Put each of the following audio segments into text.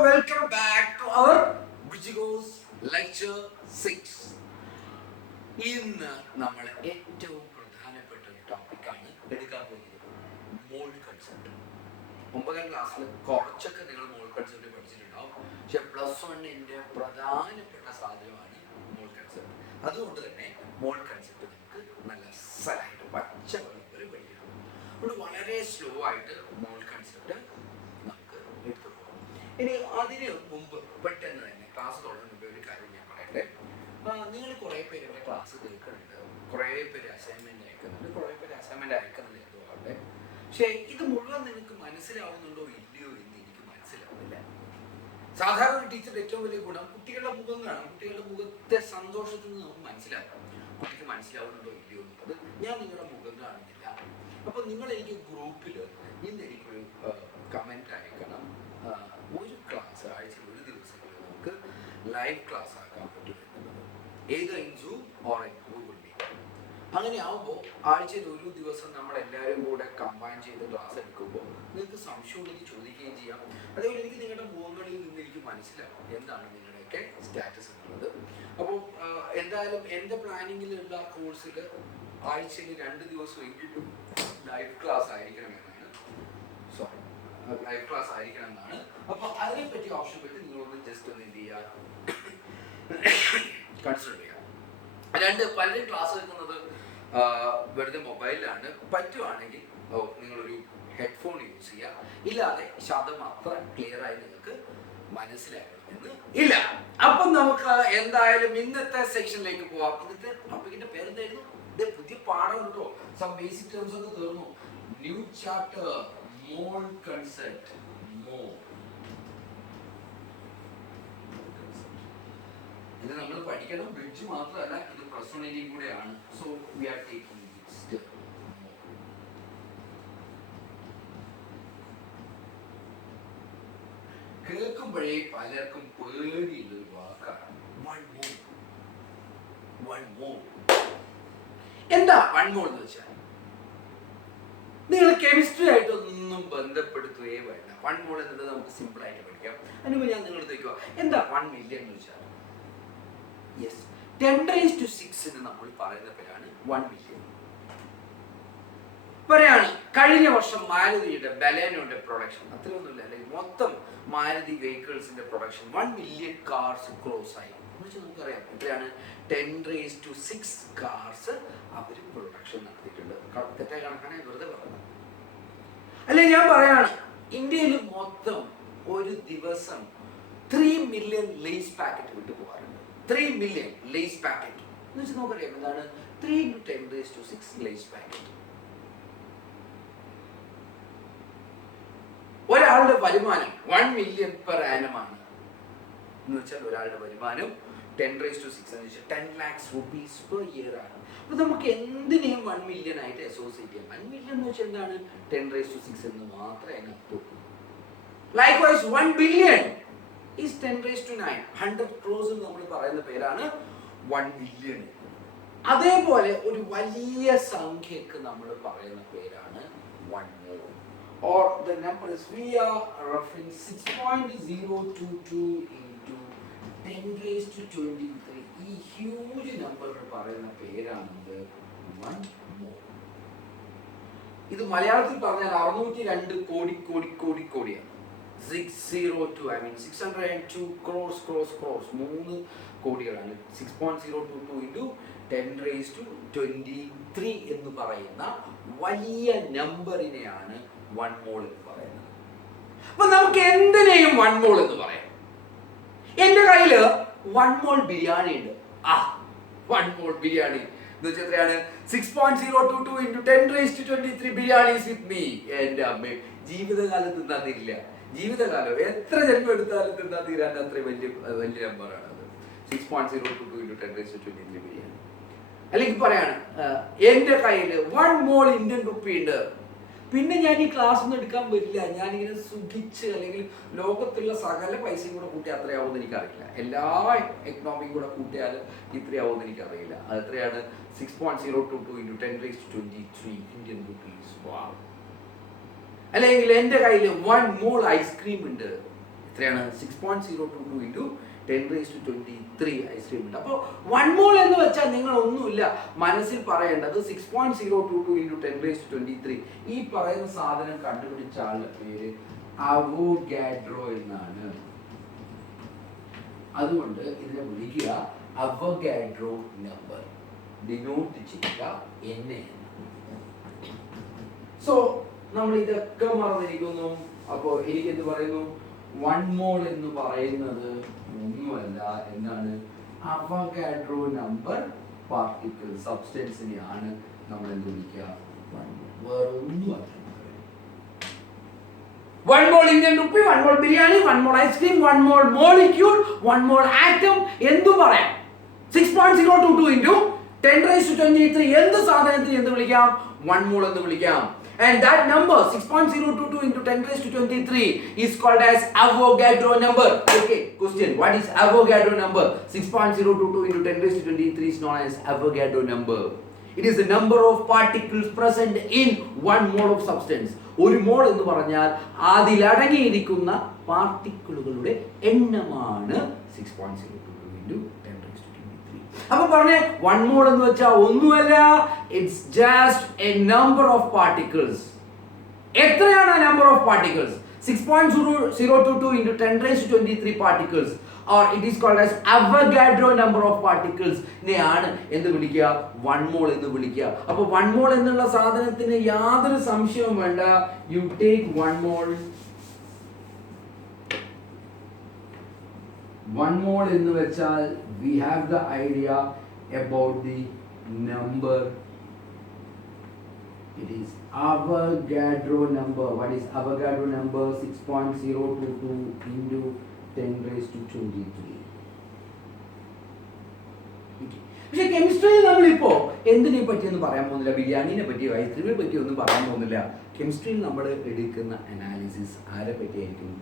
welcome back to our Bridgegos Lecture 6. ഇന്ന് നമ്മൾ ഏറ്റവും പ്രധാനപ്പെട്ട ഒരു ടോപ്പിക്കാണ് എടുക്കാൻ പോകുന്നത്, മോൾ കൺസെപ്റ്റ്. 9ാം ക്ലാസ്സിൽ കുറച്ചൊക്കെ നിങ്ങൾ മോൾ കൺസെപ്റ്റ് പഠിച്ചിട്ടുണ്ടാവും, പക്ഷെ +1 പ്രധാനപ്പെട്ട സാധനമാണ് മോൾ കൺസെപ്റ്റ്. അതുകൊണ്ട് തന്നെ മോൾ കൺസെപ്റ്റ് നമുക്ക് നല്ല അസലായിട്ട് പച്ച വെള്ളം പോലെ പഠിക്കണം. അതുകൊണ്ട് വളരെ സ്ലോ ആയിട്ട് മോൾ കൺസെപ്റ്റ് നമുക്ക് എടുത്തു പോകാം. ഇനി അതിന് മുമ്പ് പെട്ടെന്ന് തന്നെ ക്ലാസ് തുടങ്ങുമ്പോൾ ഒരു കാര്യം ഞാൻ പറയട്ടെ. നിങ്ങൾ കുറേ പേര് എൻ്റെ ക്ലാസ് കേൾക്കുന്നുണ്ട്, കുറേ പേര് അസൈൻമെൻറ്റ് അയക്കുന്നുണ്ട്, കുറേ പേര് അസൈൻമെൻറ്റ് അയക്കുന്നുണ്ട് എന്തുവാകട്ടെ. പക്ഷേ ഇത് മുഴുവൻ നിങ്ങൾക്ക് മനസ്സിലാവുന്നുണ്ടോ ഇല്ലയോ എന്ന് എനിക്ക് മനസ്സിലാവുന്നില്ല. സാധാരണ ടീച്ചറുടെ ഏറ്റവും വലിയ ഗുണം കുട്ടികളുടെ മുഖം കാണാം, കുട്ടികളുടെ മുഖത്തെ സന്തോഷത്തിൽ നിന്ന് നമുക്ക് മനസ്സിലാക്കാം കുട്ടിക്ക് മനസ്സിലാവുന്നുണ്ടോ ഇല്ലയോ എന്നുള്ളത്. ഞാൻ നിങ്ങളുടെ മുഖം കാണുന്നില്ല. അപ്പോൾ നിങ്ങൾ എനിക്ക് ഗ്രൂപ്പിൽ ഇന്ന് എനിക്കൊരു കമൻറ്റ് അയക്കണം. ഒരു ക്ലാസ് ആഴ്ചയിൽ ഒരു ദിവസങ്ങളിൽ നമുക്ക് ലൈവ് ക്ലാസ് ആക്കാൻ പറ്റും എന്നുള്ളത്, ഏത് in zoom or in Google Meet. അങ്ങനെ ആവുമ്പോൾ ആഴ്ചയിൽ ഒരു ദിവസം നമ്മൾ എല്ലാവരും കൂടെ കമ്പൈൻ ചെയ്ത് ക്ലാസ് എടുക്കുമ്പോൾ നിങ്ങൾക്ക് സംശയമുണ്ടെങ്കിൽ ചോദിക്കുകയും ചെയ്യാം. അതേപോലെ എനിക്ക് നിങ്ങളുടെ മുഖങ്ങളിൽ നിന്ന് എനിക്ക് മനസ്സിലാവും എന്താണ് നിങ്ങളുടെയൊക്കെ സ്റ്റാറ്റസ് എന്നുള്ളത്. അപ്പോൾ എന്തായാലും എൻ്റെ പ്ലാനിങ്ങിലുള്ള കോഴ്സിൽ ആഴ്ചയിൽ 2 ദിവസമെങ്കിലും ലൈവ് ക്ലാസ് ആയിരിക്കണം എന്നാണ്. അപ്പോൾ അതിനെപ്പറ്റി ആവശ്യപ്പെട്ട് നിങ്ങളൊന്ന് ജസ്റ്റ് ഒന്ന് എന്ത് ചെയ്യുക, കൺസിഡർ ചെയ്യുക. പലരും ക്ലാസ് എടുക്കുന്നത് വെറുതെ മൊബൈലിലാണ്. പറ്റുവാണെങ്കിൽ നിങ്ങളൊരു ഹെഡ്ഫോൺ യൂസ് ചെയ്യുക, ഇല്ലാതെ ശബ്ദം അത്ര ക്ലിയർ ആയി നിങ്ങൾക്ക് മനസ്സിലാക്കണമെന്ന് ഇല്ല. അപ്പം നമുക്ക് എന്തായാലും ഇന്നത്തെ സെക്ഷനിലേക്ക് പോവാം. ഇന്നത്തെ ടോപ്പിക്കിന്റെ പേരെന്തായിരുന്നു? ഇത് പുതിയ പാഠം കേട്ടോ, സം ബേസിക് ടേംസ് ഒക്കെ തീർന്നു. New chapter, mole concept. ഇത് നമ്മൾ പഠിക്കണം, ബ്രിഡ്ജ് മാത്രമല്ല, ഇത് +1 കൂടെയാണ്. So we are taking this. കേൾക്കുമ്പോഴേ പലർക്കും പേടിയുള്ളൊരു വാക്കാണ് വൺ മോൾ. എന്താ വൺ മോൾ എന്ന് വെച്ചാൽ നിങ്ങൾ കെമിസ്ട്രി ആയിട്ടൊന്നും ബന്ധപ്പെടുത്തുകയേ വേണ്ട. 1 മോൾ എന്നത് നമുക്ക് സിമ്പിൾ ആയിട്ട് പഠിക്കാം. അതിനുമ്പോൾ ഞാൻ നിങ്ങളോട് ചോദിക്കുക, എന്താ 1 മില്യൺ എന്ന് വെച്ചാൽ? യെസ്, 10⁻⁶ നമ്മൾ പറയുന്ന പേരാണ് 1 മില്യൺ. പറയാണ് കഴിഞ്ഞ വർഷം മാരുതിയുടെ ബലേനോയുടെ പ്രൊഡക്ഷൻ അത്രയൊന്നുമില്ല, അല്ലെങ്കിൽ മൊത്തം മാരുതി വെഹിക്കിൾസിന്റെ പ്രൊഡക്ഷൻ 1 മില്യൺ കാർസ് ക്രോസ് ആയി. നമുക്കറിയാം എത്രയാണ്? 10⁻⁶ കാർസ് അവർ പ്രൊഡക്ഷൻ നടത്തിയിട്ടുണ്ട്. തെറ്റായ കണക്കാണ്, വെറുതെ പറയുന്നത്. അല്ലെ ഞാൻ പറയാണ്, ഇന്ത്യയിൽ മൊത്തം ഒരു ദിവസം 3 മില്യൺ ലേസ് പാക്കറ്റ് വിട്ടു പോകാറുണ്ട്. 3 മില്യൺ ലേസ് പാക്കറ്റ് എന്ന് വെച്ചാൽ നമുക്കറിയാം എന്താണ്? 3 × 10⁻⁶ ലേസ് പാക്കറ്റ്. ഒരാളുടെ വരുമാനം 1 മില്യൺ പെർ ആനം ആണ് എന്ന് വെച്ചാൽ ഒരാളുടെ വരുമാനം 10⁻⁶ എന്ന് വെച്ചാൽ 10 lakhs rupees per year ആണ്. അപ്പൊ നമുക്ക് എന്തിനേയും 1 മില്യൺ ആയിട്ട് അസോസിയേറ്റ് ചെയ്യാം. 1 മില്യൺ എന്ന് വെച്ചാൽ എന്താണ്? 10⁻⁶ എന്ന് മാത്രമേ അതിനകത്ത്. ലൈക്ക്വൈസ് 1 ബില്യൺ ഈസ് 10⁻⁹. 100 crores എന്ന് നമ്മൾ പറയുന്ന പേരാണ് 1 മില്യൺ. അതേപോലെ ഒരു വലിയ സംഖ്യക്ക് നമ്മൾ പറയുന്ന പേരാണ് 1 മോൾ. Or the number is, we are referring 6.022 into 10⁻23. ഈ ഹ്യൂജ് നമ്പർ പറയുന്ന പേരാണ് 1 മോൾ. ഇത് മലയാളത്തിൽ പറഞ്ഞാൽ 602 കോടിയാണ്. 602, I mean 602 crores. 3 കോടികളാണ്. 6.022 into 10⁻23 എന്ന് പറയുന്ന വലിയ നമ്പറിനെയാണ് 1 മോൾ എന്ന് പറയുന്നത്. അപ്പൊ നമുക്ക് എന്തിനേയും 1 മോൾ എന്ന് പറയാം. എന്റെ കയ്യില് 1 മോൾ ബിരിയാണി ഉണ്ട്. 1 മോൾ ബിരിയാണി എന്ന് വെച്ചാൽ എത്രയാണ്? 6.022 into 10⁻23 ബിരിയാണീസ് വിത്ത് മീ. എന്റെ അമ്മ ജീവിതകാലം തിന്നാൻ തീരില്ല. ജീവിതകാലം എത്ര ജന്മം എടുത്താലും തിന്നാൻ തീരാൻ അത്രയും വലിയ നമ്പറാണ് അത്. 6.022 into 10⁻23 ബിരിയാണി. അല്ലെങ്കിൽ പറയാണ് എന്റെ കയ്യില് 1 മോൾ ഇന്ത്യൻ റുപ്പി ഉണ്ട്. പിന്നെ ഞാൻ ഈ ക്ലാസ് ഒന്നും എടുക്കാൻ പറ്റില്ല. ഞാനിങ്ങനെ സുഖിച്ച് അല്ലെങ്കിൽ ലോകത്തുള്ള സകല പൈസയും കൂടെ കൂട്ടി അത്രയാവുമെന്ന് എനിക്കറിയില്ല. എല്ലാ എക്കണോമിയും കൂടെ കൂട്ടിയാലും ഇത്രയാവുമെന്ന് എനിക്കറിയില്ല. അത് എത്രയാണ്? 6.022 into 10⁻23 ഇന്ത്യൻ റുപ്പീസ്. അല്ലെങ്കിൽ എൻ്റെ കയ്യിൽ 1 മോൾ ഐസ്ക്രീം ഉണ്ട്. എത്രയാണ് 6.022 ഇൻറ്റു 10⁻23 ഐസ്ക്രീം ഉണ്ട്. അപ്പോൾ 1 മോൾ എന്ന് വെച്ചാൽ നിങ്ങൾ ഒന്നുമില്ല മനസ്സിൽ പറയേണ്ടത് 6.022 ഇൻറ്റു 10⁻23. ഈ പറയുന്ന സാധനം കണ്ടുപിടിച്ച ആളുടെ പേര് അവോഗാഡ്രോ എന്നാണ്. അതുകൊണ്ട് ഇതിനെ വിളിക്കുക അവോഗാഡ്രോ നമ്പർ, ഡിനോട്ട് ചെയ്യുക എന്നെ. സോ നമ്മൾ ഇതൊക്കെ മറന്നിരിക്കുന്നു. അപ്പോൾ എനിക്ക് എന്ത് പറയുന്നു, 1 മോൾ എന്ന് പറയുന്നത് ഒന്നുമല്ല, എന്താണ്, അവോഗാഡ്രോ നമ്പർ പാർട്ടിക്കിൾ സബ്സ്റ്റൻസിനെയാണ് നമ്മൾ എന്ത് വിളിക്കുക 1 മോൾ. വേറെ ഒന്നുമല്ല. 1 മോൾ ഇന്ത്യൻ റുപ്പി, 1 മോൾ ബിരിയാണി, 1 മോൾ ഐസ്ക്രീം, 1 മോൾ മോളിക്യൂൾ, 1 മോൾ ആറ്റം എന്തു പറയാം. 6.022 ഇൻറ്റു 10⁻23 എന്ത് സാധനത്തിന് എന്ത് വിളിക്കാം, 1 മോൾ എന്ന് വിളിക്കാം. And that number 6.022 into 10⁻23 is called as Avogadro number. Okay, question, what is Avogadro number? 6.022 into 10⁻23 is known as Avogadro number. It is the number of particles present in 1 mole of substance. ഒരു മോൾ എന്ന് പറഞ്ഞാൽ അതിലടങ്ങിയിരിക്കുന്ന പാർട്ടിക്കിളുകളുടെ എണ്ണമാണ് 6.022 into 10⁻23. അപ്പോൾ പറഞ്ഞേ 1 മോൾ എന്ന് വെച്ചാൽ ഒന്നുമല്ല, it's just a number of particles. എത്രയാണ് ആ നമ്പർ ഓഫ് പാർട്ടിക്കിൾസ്? 6.022 into 10⁻23 particles, or it is called as Avogadro number of particles നെയാണ് എന്ത് വിളിക്കുക, 1 മോൾ എന്ന് വിളിക്കുക. അപ്പോൾ 1 മോൾ എന്നുള്ള സാധനത്തിന് യാതൊരു സംശയവും വേണ്ട. You take 1 mole. 1 mole എന്ന് വെച്ചാൽ we have the idea about the number. It is Avogadro number. What is Avogadro number? 6.022 into 10⁻23. പക്ഷെ കെമിസ്ട്രിയിൽ നമ്മളിപ്പോ എന്തിനെ പറ്റിയൊന്നും പറയാൻ പോകുന്നില്ല, ബിരിയാണിനെ പറ്റിയോ ഐസ്ക്രീമിനെ പറ്റിയോ ഒന്നും പറയാൻ പോകുന്നില്ല. കെമിസ്ട്രിയിൽ നമ്മൾ എടുക്കുന്ന അനാലിസിസ് ആരെ പറ്റിയായിരിക്കും?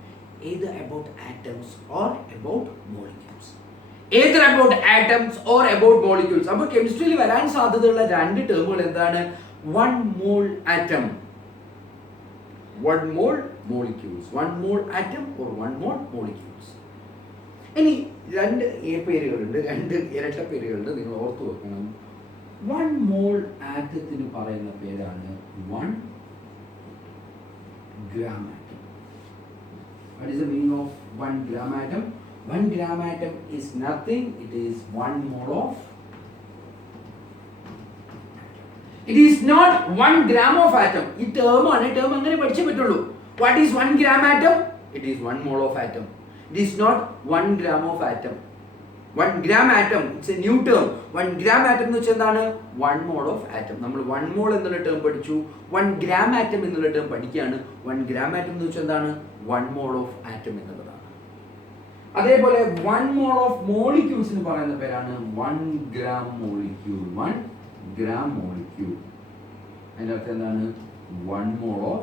either about atoms or about molecules. Either about atoms or about molecules. അപ്പോൾ കെമിസ്ട്രിയിൽ വരാൻ സാധ്യതയുള്ള രണ്ട് ടേമുകൾ എന്താണ്? 1 mole atom, 1 mole molecules. 1 mole atom or 1 mole molecules. ഇനി രണ്ട് പേരുകളുണ്ട്, രണ്ട് ഇരട്ട പേരുകളുണ്ട്, നിങ്ങൾ ഓർത്തു വെക്കണം. 1 mole ആറ്റത്തിന് പറയുന്ന പേരാണ് 1 gram atom. What is the meaning of 1 gram atom? 1 gram atom is nothing, it is 1 mole of atom. It is not 1 gram of atom. ഈ ടേം ആണ്, ടേം അങ്ങനെ പഠിച്ചേ പറ്റുള്ളൂ. What is 1 gram atom? It is 1 mole of atom. It is not 1 gram of atom. 1 gram atom, it's a new term. 1 gram atom എന്ന് വെച്ചാൽ എന്താണ്? 1 mole of atom. നമ്മൾ 1 mole എന്നുള്ള ടേം പഠിച്ചു, 1 gram atom എന്നുള്ള ടേം പഠിക്കുകയാണ്. 1 gram atom എന്ന് വെച്ചാൽ എന്താണ്? 1 mole of atom എന്നുള്ളതാണ്. അതേപോലെ 1 mole of molecules എന്ന് പറയുന്ന പേരാണ് 1 gram molecule. 1 gram molecule. അതിന്റെ അർത്ഥം എന്താണ്? 1 mole of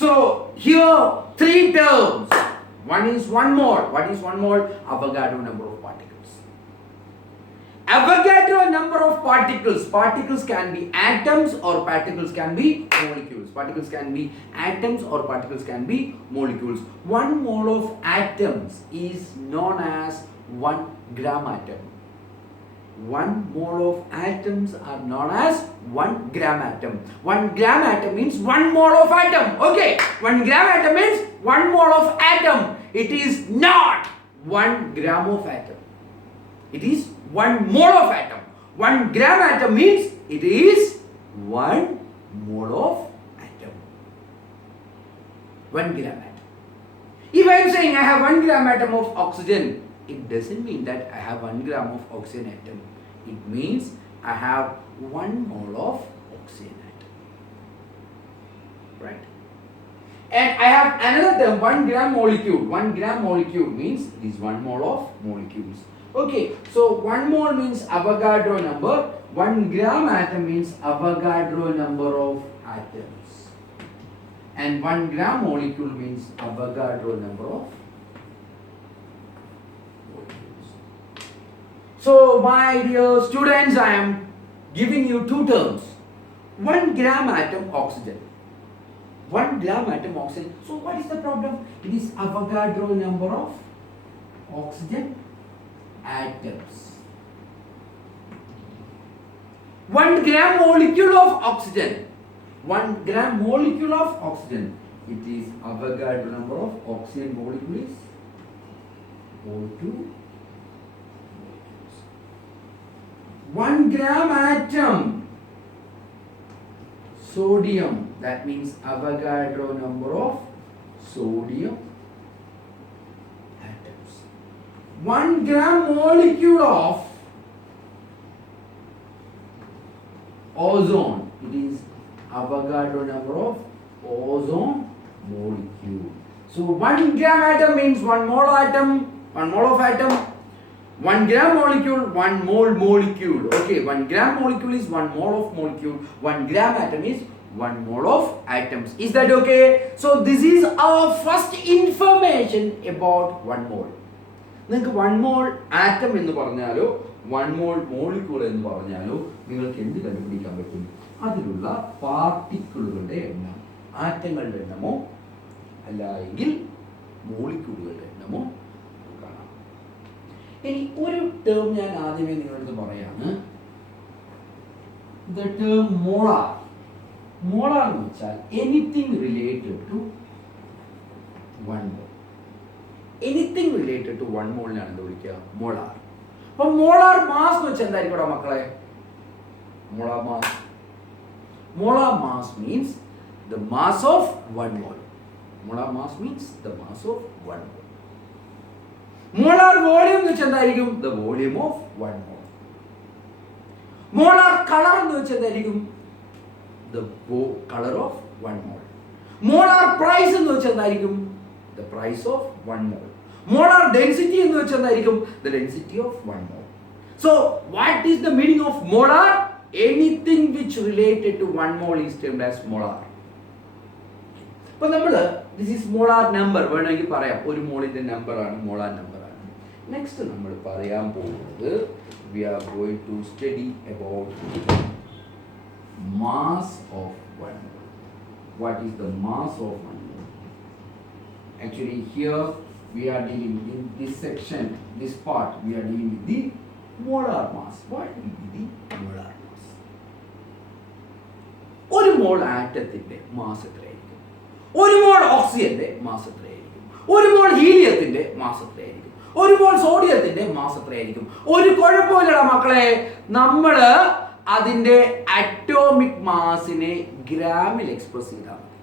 So here 3 terms. One is 1 mole. What is 1 mole? Avogadro number of particles. Avogadro number of particles. Particles can be atoms or particles can be molecules. Particles can be atoms or particles can be molecules. 1 mole of atoms is known as 1 gram atom. 1 mole of atoms are known as 1 gram atom. 1 gram atom means 1 mole of atom. Okay, 1 gram atom means 1 mole of atom. It is not 1 gram of atom. It is 1 mole of atom. 1 gram atom means it is 1 mole of atom. 1 gram atom. If I am saying I have 1 gram atom of oxygen, it doesn't mean that I have 1 gram of oxygen atom. It means I have 1 mole of oxygen atom. Right? And I have another term, 1 gram molecule. 1 gram molecule means it is 1 mole of molecules. Okay, so 1 mole means Avogadro number. 1 gram atom means Avogadro number of atoms. And 1 gram molecule means Avogadro number of. So my dear students, I am giving you 2 terms. 1 gram atom oxygen. 1 gram atom oxygen. So what is the problem? It is Avogadro number of oxygen atoms. 1 gram molecule of oxygen. 1 gram molecule of oxygen. It is Avogadro number of oxygen molecules. O2. 1 gram atom sodium, that means Avogadro number of sodium atoms. 1 gram molecule of ozone, it is Avogadro number of ozone molecule. So 1 gram atom means 1 mole atom, 1 mole of atom. 1 gram molecule, 1 mole molecule. Okay, 1 gram molecule is 1 mole of molecule. 1 gram atom is 1 mole of atoms. Is that okay? So this is our first information about 1 mole. നിങ്ങൾക്ക് 1 mole atom എന്ന് പറഞ്ഞാലോ 1 mole molecule എന്ന് പറഞ്ഞാലോ നിങ്ങൾക്ക് എന്ത് കണ്ടുപിടിക്കാൻ പറ്റും? അതിലുള്ള പാർട്ടിക്കിളുകളുടെ എണ്ണം, ആറ്റങ്ങളുടെ എണ്ണമോ അല്ലെങ്കിൽ മോളിക്യൂളുകളുടെ എണ്ണമോ കാണാം. ഇനി ഒരു ടേം ഞാൻ ആദ്യമേ നിങ്ങളടുത്ത് പറയാണ്. The term molar. Molar എന്ന് വെച്ചാൽ anything related to 1 mole. Anything related to 1 mole നെയാണ് എന്ത് വിളിക്കുക? മോളാർ. അപ്പൊ മോളാർ മാസ് എന്ന് വെച്ചാൽ എന്തായിരിക്കും മക്കളെ? Molar mass. Molar mass means the mass of 1 mole. Molar mass means the mass of 1 mole. Molar volume എന്ന് വെച്ചാൽ എന്തായിരിക്കും? The volume of 1 mole. Molar color എന്ന് വെച്ചാൽ എന്തായിരിക്കും? The color of 1 mole. Molar price എന്ന് വെച്ചാൽ എന്തായിരിക്കും? The price of 1 mole. Molar density എന്ന് വെച്ചാൽ എന്തായിരിക്കും? The density of 1 mole. So what is the meaning of molar? Anything which related to 1 mole is termed as molar. അപ്പോൾ നമ്മൾ this is molar number വേണമെങ്കിൽ പറയാം. ഒരു മോളിന്റെ നമ്പർ ആണ്, മോളാർ നമ്പർ ആണ്. നെക്സ്റ്റ് നമ്മൾ പറയാൻ പോകുന്നത് we are going to study about mass of 1 mole. What is the mass of 1 mole? Actually here we are dealing in this section, this part we are dealing with the molar mass. What will be the molar mass? ഒരു മോൾ ആറ്റത്തിന്റെ മാസ് എത്രയായിരിക്കും? ഒരു മോൾ ഓക്സിജന്റെ മാസ് എത്രയായിരിക്കും? ഒരു മോൾ ഹീലിയത്തിന്റെ മാസ് എത്രയായിരിക്കും? ഒരു മോൾ സോഡിയത്തിന്റെ മാസ് എത്രയായിരിക്കും? ഒരു കുഴപ്പമില്ലടാ മക്കളെ, നമ്മൾ അതിന്റെ അറ്റോമിക് മാസിനെ ഗ്രാമിൽ എക്സ്പ്രസ് ചെയ്താൽ മതി.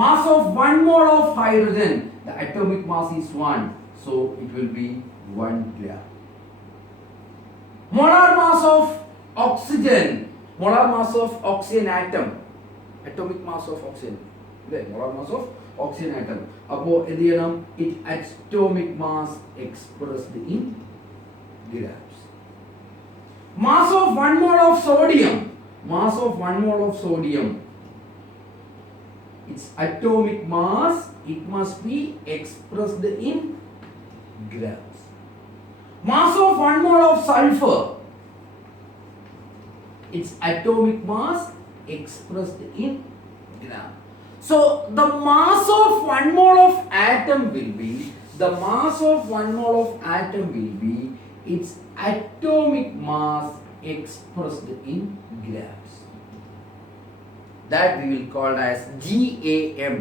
Mass of 1 mole of hydrogen, the atomic mass is 1, so it will be 1 gram. Molar mass of oxygen, molar mass of oxygen atom, atomic mass of oxygen, okay, molar mass of oxygen atom. Appo endu cheyanam? It atomic mass expressed in grams. Mass of 1 mole of sodium, mass of 1 mole of sodium, its atomic mass, it must be expressed in grams. Mass of 1 mole of sulfur, its atomic mass expressed in gram. So the mass of 1 mole of atom will be, the mass of 1 mole of atom will be its atomic mass expressed in grams. That we will call as GAM,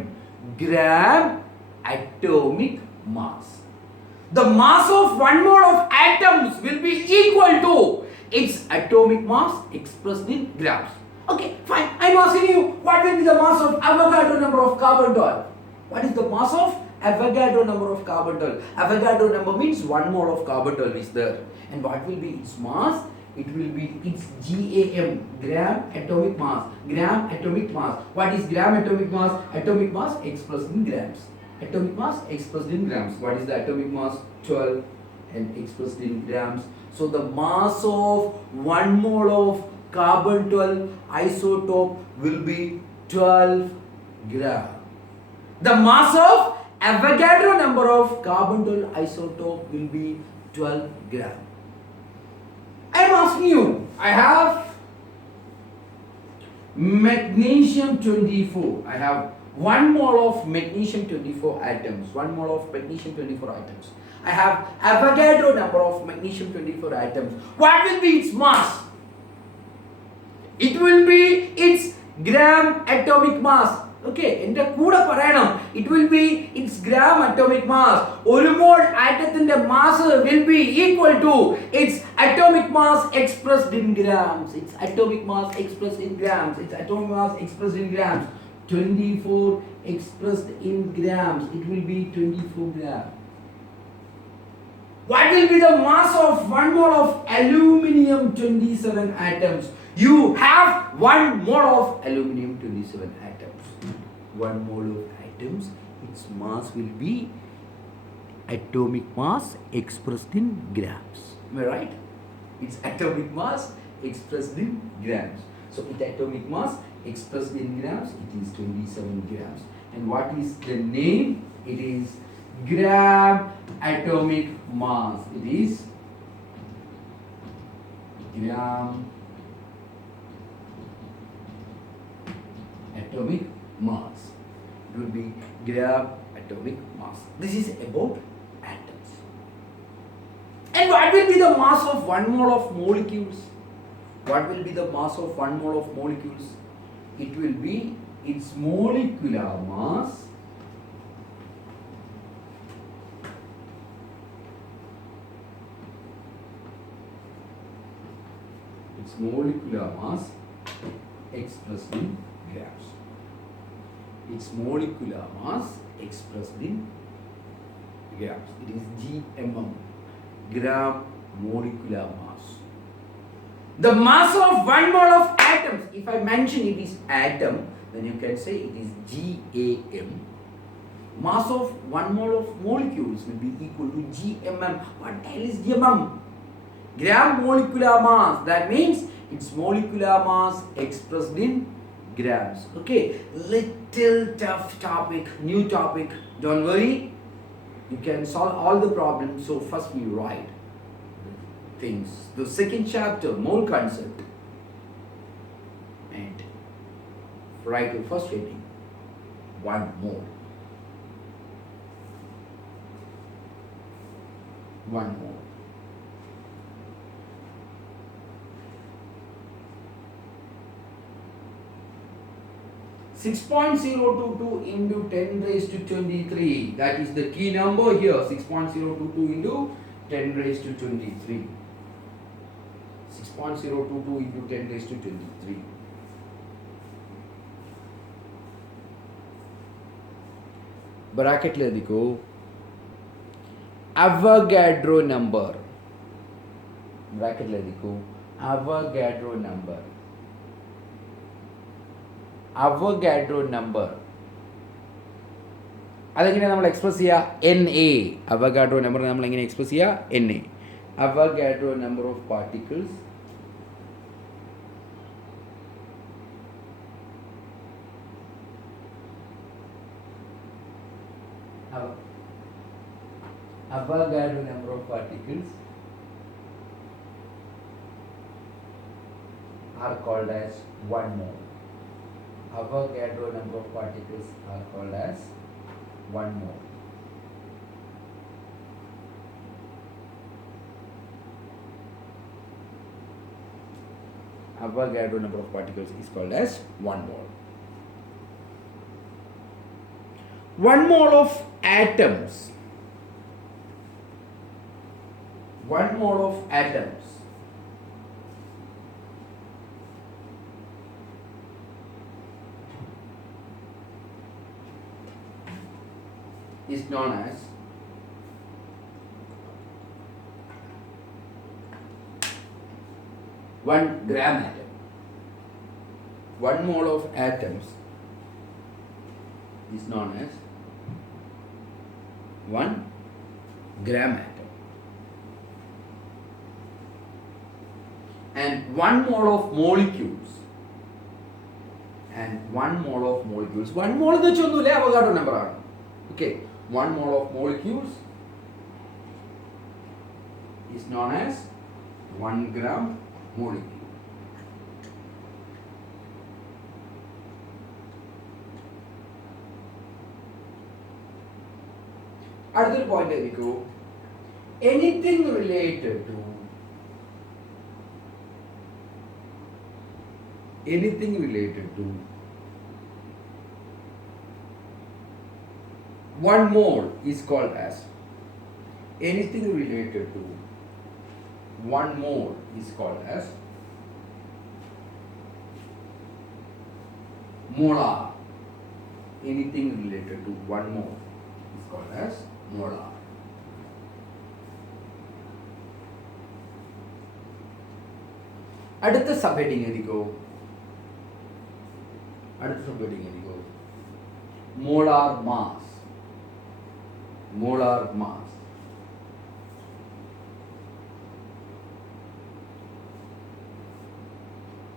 gram atomic mass. The mass of 1 mole of atoms will be equal to its atomic mass expressed in grams. Okay, fine. I am asking you, what will be the mass of Avogadro number of carbon 12? What is the mass of Avogadro number of carbon 12? Avogadro number means 1 mole of carbon 12 is there. And what will be its mass? It will be its GAM, gram atomic mass. Gram atomic mass. What is gram atomic mass? Atomic mass expressed in grams. Atomic mass expressed in grams. What is the atomic mass? 12 and expressed in grams. So the mass of 1 mole of carbon 12 isotope will be 12 gram. The mass of Avogadro number of carbon 12 isotope will be 12 gram. I am asking you, I have Magnesium 24. I have 1 mole of magnesium 24 atoms. 1 mole of magnesium 24 atoms. I have Avogadro number of magnesium 24 atoms. What will be its mass? It will be its gram atomic mass. Okay, in the kuda parayanam, it will be its gram atomic mass. One mole atom mass will be equal to its atomic mass expressed in grams. Its atomic mass expressed in grams. Its atomic mass expressed in grams. 24 expressed in grams. It will be 24 grams. What will be the mass of 1 mole of aluminium 27 atoms? You have 1 mole of aluminium 27 atoms. 1 mole of atoms, its mass will be atomic mass expressed in grams. Am I right? Its atomic mass expressed in grams. So its atomic mass expressed in grams, it is 27 grams. And what is the name? It is gram atomic mass. It is gram atomic mass. It will be gram atomic mass. This is about atoms. And what will be the mass of 1 mole of molecules? What will be the mass of 1 mole of molecules? It will be its molecular mass expressed in grams. Its molecular mass expressed in grams. It is GMM, gram molecular mass. The mass of 1 mole of atoms, if I mention it is atom, then you can say it is GAM. Mass of 1 mole of molecules will be equal to GMM. What the hell is GMM? Gram molecular mass. That means its molecular mass expressed in grams. Okay, little tough topic, new topic. Don't worry, you can solve all the problems. So first we write things. The second chapter, mole concept, and write the first heading, 1 mole. 1 mole. (6.022 into 10 raised to 23). That is the key number here. 6.022 into 10 raised to 23. 6.022 into 10 raised to 23. Bracket ले देखो Avogadro number. Bracket ले देखो Avogadro number. Avogadro number. അതെങ്ങനെയാണ് നമ്മൾ എക്സ്പ്രസ് ചെയ്യുക? NA. Avogadro number നമ്മൾ എങ്ങനെ എക്സ്പ്രസ് ചെയ്യുക? NA. Avogadro number of particles Avogadro number of particles are called as 1 mole. Avogadro number of particles are called as 1 mole. Avogadro number of particles is called as 1 mole. 1 mole of atoms. 1 mole of atoms is known as one gram atom. 1 mole of atoms is known as 1 gram atom. And 1 mole of molecules. And 1 mole of molecules. 1 mole എന്ന് വെച്ചൊന്നുമില്ല, Avogadro number ആണ്. Okay, 1 mole of molecules is known as 1 gram molecule. അടുത്തൊരു point ആയിരിക്കും anything related to one mole is called as anything related to one mole is called as molar. Anything related to one mole is called as molar. അടുത്ത sub heading ആയിരിക്കും molar mass.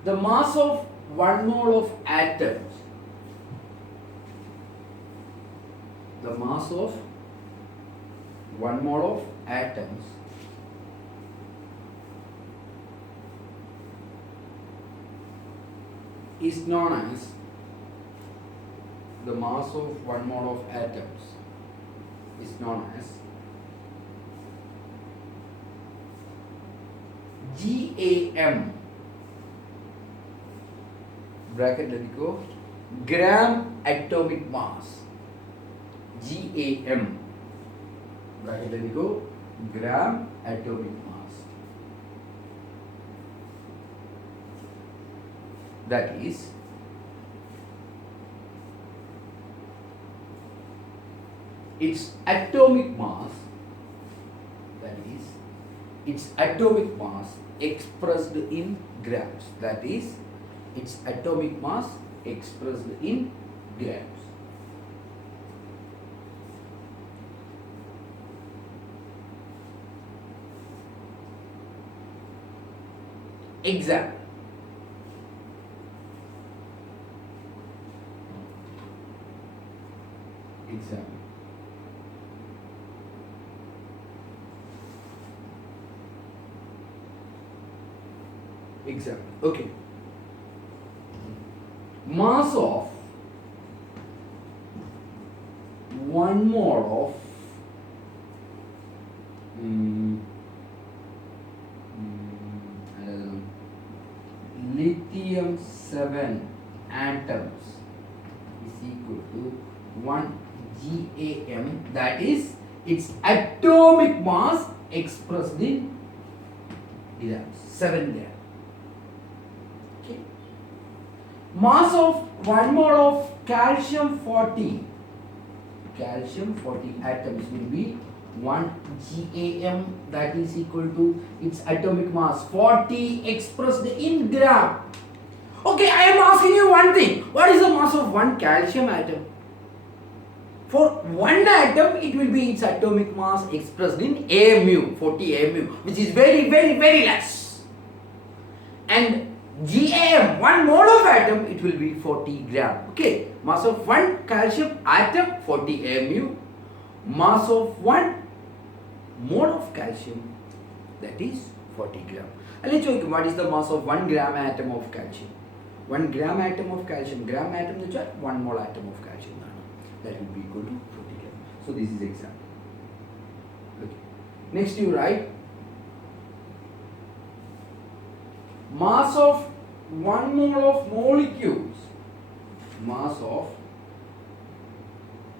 The mass of one mole of atoms. The mass of one mole of atoms is known as the mass of one mole of atoms is known as GAM. Bracket let it go. Gram atomic mass. GAM. Bracket let it go. Gram atomic mass. That is its atomic mass, expressed in grams. That is its atomic mass expressed in grams. Example. Okay. Mass of one mole of lithium 7 atoms is equal to 1 GAM. That is its atomic mass expressed in grams. 7 grams. Mass of one mole of calcium 40 atoms will be 1 GAM. That is equal to its atomic mass 40 expressed in gram. Okay, I am asking you one thing. What is the mass of one calcium atom? For one atom, it will be its atomic mass expressed in AMU, 40 AMU, which is very, very, very less. And GAM, one mole of atom, it will be 40 gram. Okay, mass of one calcium atom 40 AMU, mass of one mole of calcium, that is 40 gram. And let's check what is the mass of 1 gram atom of calcium. 1 gram atom of calcium, gram atom is 1 mole atom of calcium. That will be equal to 40 gram. So this is example. Okay. Next you write mass of 1 mole of molecules. Mass of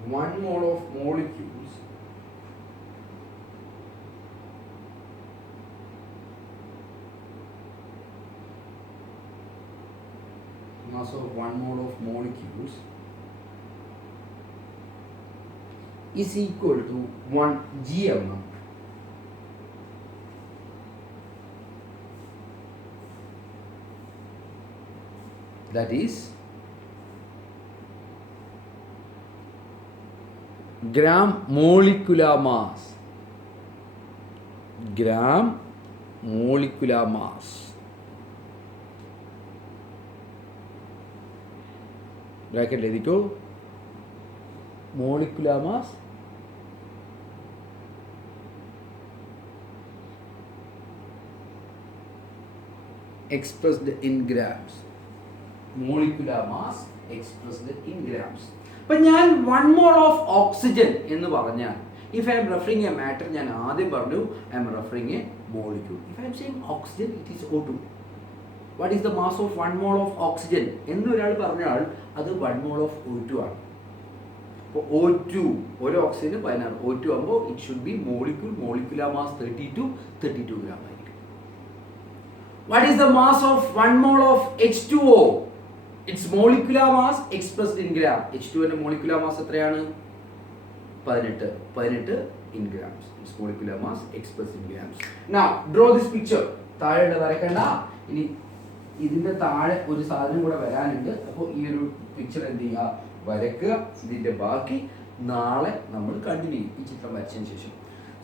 1 mole of molecules is equal to 1 gm. That is gram molecular mass. Bracket let it go. Molecular mass expressed in grams. Molecular mass expressed in grams. അപ്പം ഞാൻ 1 mole of oxygen എന്ന് പറഞ്ഞാൽ If I am referring a matter, ഞാൻ ആദ്യം പറഞ്ഞു I am referring a molecule. If I am saying oxygen, it is O2. What is the mass of 1 mole of oxygen? എന്നൊരാൾ പറഞ്ഞാൽ അത് 1 mole of O2 ആണ്. അപ്പോൾ O2 ഒരു ഓക്സിജന് 16, O2 ആകുമ്പോൾ it should be molecular mass 32 gram ആയിരിക്കും. What is the mass of 1 mole of H2O? Its molecular mass expressed in gram. H2O ന്റെ molecular mass എത്രയാണ്? 18 in grams. Its molecular mass expressed in grams. Now draw this picture. താഴെ വരക്കണ്ട. ഇനി ഇതിന്റെ താഴെ ഒരു സാധനം കൂടെ വരാനുണ്ട്. അപ്പോൾ ഈ ഒരു പിക്ചർ എന്ത് ചെയ്യുക, വരക്കുക. ഇതിന്റെ ബാക്കി നാളെ നമ്മൾ കണ്ടിന്യൂ ചെയ്യും. ഈ ചിത്രം വരച്ചതിന് ശേഷം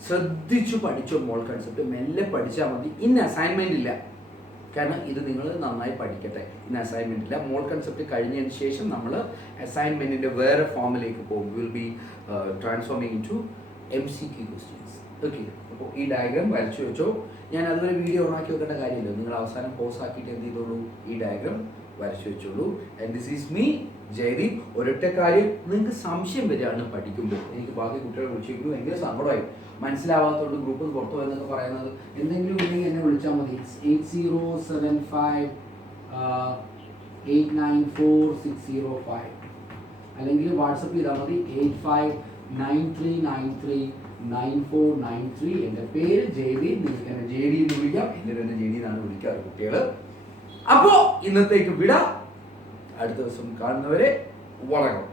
ശ്രദ്ധിച്ചു പഠിച്ചോ. മോൾ കൺസെപ്റ്റ് മെല്ലെ പഠിച്ചാൽ മതി. ഇന്ന് അസൈൻമെന്റ് ഇല്ല, കാരണം ഇത് നിങ്ങൾ നന്നായി പഠിക്കട്ടെ. ഇന്ന് അസൈൻമെന്റ് ഇല്ല. മോൾ കൺസെപ്റ്റ് കഴിഞ്ഞതിന് ശേഷം നമ്മൾ അസൈൻമെന്റിന്റെ വേറെ ഫോമിലേക്ക് പോകും. Will be transforming into MCQ questions. Okay, അപ്പോൾ ഈ ഡയഗ്രാം വരച്ചു വെച്ചോ. ഞാൻ അതുവരെ വീഡിയോ ഓണാക്കി വെക്കേണ്ട കാര്യമില്ല. നിങ്ങൾ അവസാനം പോസ് ആക്കിയിട്ട് എന്ത് ചെയ്തോളൂ, ഈ ഡയഗ്രാം വരച്ചു വെച്ചോളൂ. And this is me Jayadeep. ഒരൊറ്റ കാര്യം, നിങ്ങൾക്ക് സംശയം വരികയാണ് പഠിക്കുമ്പോൾ, എനിക്ക് ബാക്കി കുട്ടികളെ വിളിച്ചിരിക്കുന്നു, ഭയങ്കര സങ്കടമായി, മനസ്സിലാവാത്തതുകൊണ്ട് ഗ്രൂപ്പിൽ പുറത്തു പോയെന്നൊക്കെ പറയുന്നത്, എന്തെങ്കിലും ഉണ്ടെങ്കിൽ എന്നെ വിളിച്ചാൽ മതി. 8075 894 അല്ലെങ്കിൽ വാട്സപ്പ് ചെയ്താൽ മതി 8593939493. എൻ്റെ പേര് ജയദീപ്. നിങ്ങൾക്ക് എന്നെ JD എന്ന് വിളിക്കാം. എന്നിട്ട് എന്നെ JD എന്നാണ് വിളിക്കാറ് കുട്ടികൾ. അപ്പോൾ ഇന്നത്തേക്ക് വിടാം. അടുത്ത ദിവസം കാണുന്നവരെ വണക്കം.